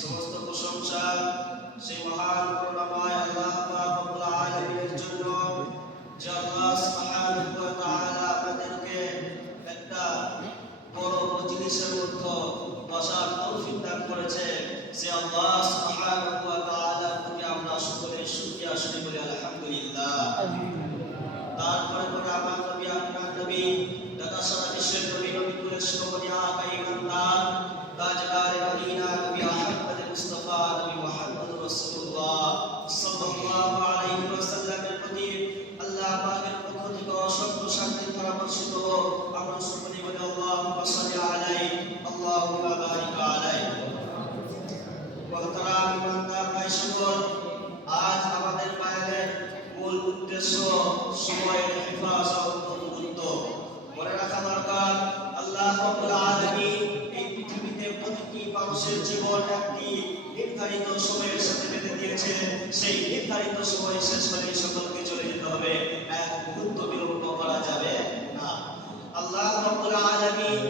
সমস্ত প্রশংসা সেই মহান করুণাময় আল্লাহ পাক রব্বুল আলামিনের জন্য, যে আল্লাহ সুবহানাহু ওয়া তাআলা আমাদেরকে একটা বড় মজলিসের মধ্যে বসার তৌফিক দান করেছে। সে আল্লাহ সুবহানাহু ওয়া তাআলার প্রতি আমরা সকলে শুকরিয়া শুনি বলি আলহামদুলিল্লাহ। তারপরে আমার নবী, আপনার নবী, দাদা সারা বিশ্বের নবী, নবী কুলের শিরোমণি আকা ইমানদার তাজদার মদিনা নবী আহমদ মুস্তাফা নবী মুহাম্মদ রাসূলুল্লাহ সাল্লাল্লাহু আলাইহি ওয়াসাল্লামের প্রতি আল্লাহ পাকের পক্ষ থেকে অসংখ্য শান্তি ধারা বর্ষিত হোক। আমরা সকলে বলি আল্লাহুম্মা সাল্লি আলাইহি আল্লাহুম্মা বারিক আলাইহি। মুহতারাম ইমানদার ভাই সকল, আজ আমাদের বায়ানের মূল উদ্দেশ্য সময়ের হেফাজত ও গুরুত্ব। মনে রাখা দরকার, আল্লাহ রাব্বুল আলামিন এই পৃথিবীতে প্রতিটি মানুষের জীবন একটি নির্ধারিত সময়ের সাথে বেঁধে দিয়েছে। সেই নির্ধারিত সময় শেষ হলে সকলকে চলে যেতে হবে, এক মুহূর্ত বিলম্ব করা যাবে না। আল্লাহ রাব্বুল আলামিন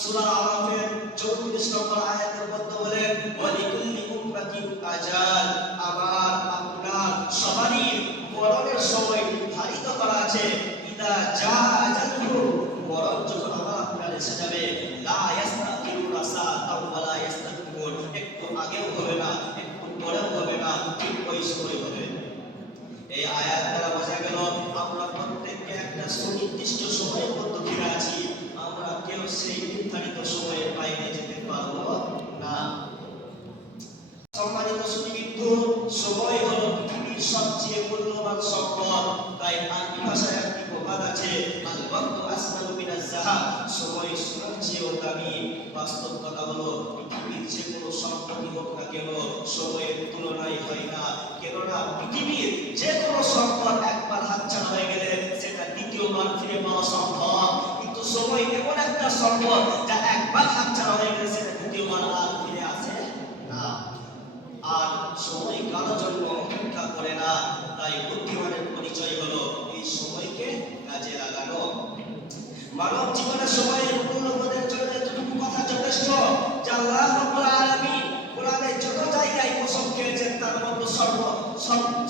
সূরা আরাফের 34 নম্বর আয়াতের মধ্যে বলেন, ওয়ালিকুল্লি উম্মাতিন আজাল, আমার আপনার সবারই মরণের সময় নির্ধারিত করা আছে। ইদা জা আজালহু, মরণ যখন আমার আপনার এসে যাবে, লা ইস্তাখিরুনা সাআতাও ওয়া লা ইস্তাকবিরুন, একটু আগেও হবে না, একটু পরেও হবে না, ঠিক ওই সময় হবে। এই আয়াত দ্বারা বোঝা গেল আমরা প্রত্যেককে একটা সুনির্দিষ্ট সময়ের মধ্যে ঘিরে আছি। আমরা কেউ সেই নির্ধারিত সময়ের বাইরে যেতে পারবো না। সম্মানিত সুধীবৃন্দু, সময় হলো পৃথিবীর সবচেয়ে মূল্যবান সম্পদ। তাই আরবি ভাষায় একটি প্রবাদ আছে, আল ওয়াক্তু আসমানু মিনাজ যাহাব, সময় সোনার চেয়েও দামি। বাস্তব কথা হলো পৃথিবীর যে কোনো সম্পত্তি হোক না কেন, সময়ের তুলনায় হয় না। কেননা পৃথিবীর যে কোনো সম্পদ একবার হাতছাড়া হয়ে গেলে সেটা দ্বিতীয়বার ফিরে পাওয়া সম্ভব, কিন্তু সময় এমন একটা সম্পদ যা একবার হাতছাড়া হয়ে গেলে সেটা দ্বিতীয়বার আর ফিরে আসে না। আর সময় কারোর জন্য অপেক্ষা করে না। তাই বুদ্ধিমানের পরিচয় হলো এই সময়কে কাজে লাগানো। মানব জীবনের সময়ের মূল্যবোধের জন্য এতটুকু কথা যথেষ্ট যে আল্লাহ রাব্বুল আলামিন কোরআনে যত জায়গায় কসম খেয়েছেন তার মধ্যে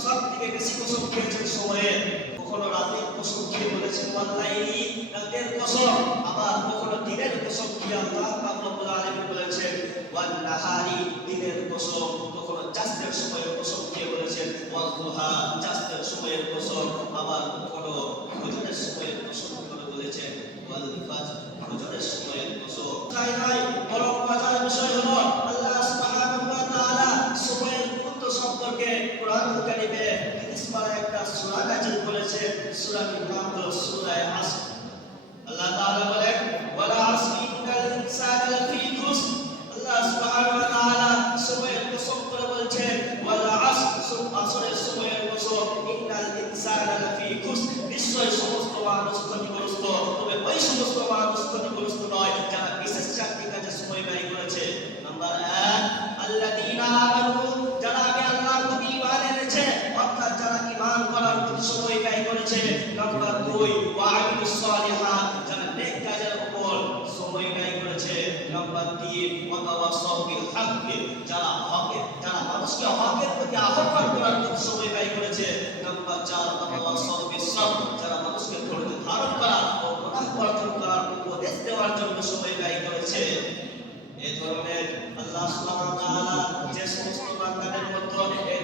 সব থেকে বেশি কসম খেয়েছেন সময়ের। কখনো রাতের কসম খেয়ে বলেছেন ওয়াল্লাইলি, রাতের কসম, আবার কখনো দিনের কসম খেয়ে আল্লাহ রাব্বুল আলামিন বলেছেন ওয়ান নাহারি, দিনের কসম। কখনো চাঁদের সময়ের কসম খেয়ে বলেছেন ওয়াদুহা, চাঁদের সময়ের কসম। আবার কখনো ফজরের সময়ের কসম করে বলেছেন ওয়াল ফাজর, ফজরের সময়ের কসম। তাই নয়, বরং মজার বিষয় হলো আল্লাহ সুবহানাহু ওয়া তাআলা সময়ের গুরুত্ব সম্পর্কে কোরআনুল কারীমে 30 পারা একটা সূরা নাযিল করেছেন। সূরাটির নাম হলো সূরা আসর। আল্লাহ তাআলা বলেন, ওয়ালা আসরি ইন্নাল ইনসানা লাফি খুসর। আল্লাহ সুবহানাহু ওয়া তাআলা সময়ের কসম করে বলছেন ওয়ালা আসরের সময়ের কসম, ইন্নাল ইনসানা লাফি খুসর, নিশ্চয় সমস্ত মানুষ ক্ষতিগ্রস্ত। তবে ওই সমস্ত মানুষ ক্ষতিগ্রস্ত নয় যারা বিশেষ চাকরি কাজে সময় ব্যয় করেছে। নাম্বার 1, আল্লাযীনা আমানু, যারা আগে আল্লাহর প্রতি ঈমান এনেছে, অর্থাৎ যারা ঈমান করার প্রতি সময় ব্যয় করেছে। নাম্বার 2, ওয়া আমিলুস সালিহাত, যারা নেক কাজের উপর সময় ব্যয় করেছে। নাম্বার 3, ওয়া তাওয়াসাউ বিল হক, যারা মানুষকে হকের প্রতি আহ্বান করার প্রতি সময় ব্যয় করেছে। নাম্বার 4, ওয়া তাওয়াসাউ বিস সবর, যারা মানুষকে ধৈর্য ধারণ করা ও গুনাহ বর্জন করার উপদেশ দেওয়ার জন্য সময় ব্যয় করেছে। এই ধরনের আল্লাহ সুবহানাহু ওয়া তাআলা যে সমস্ত বান্দাদের মধ্যে এই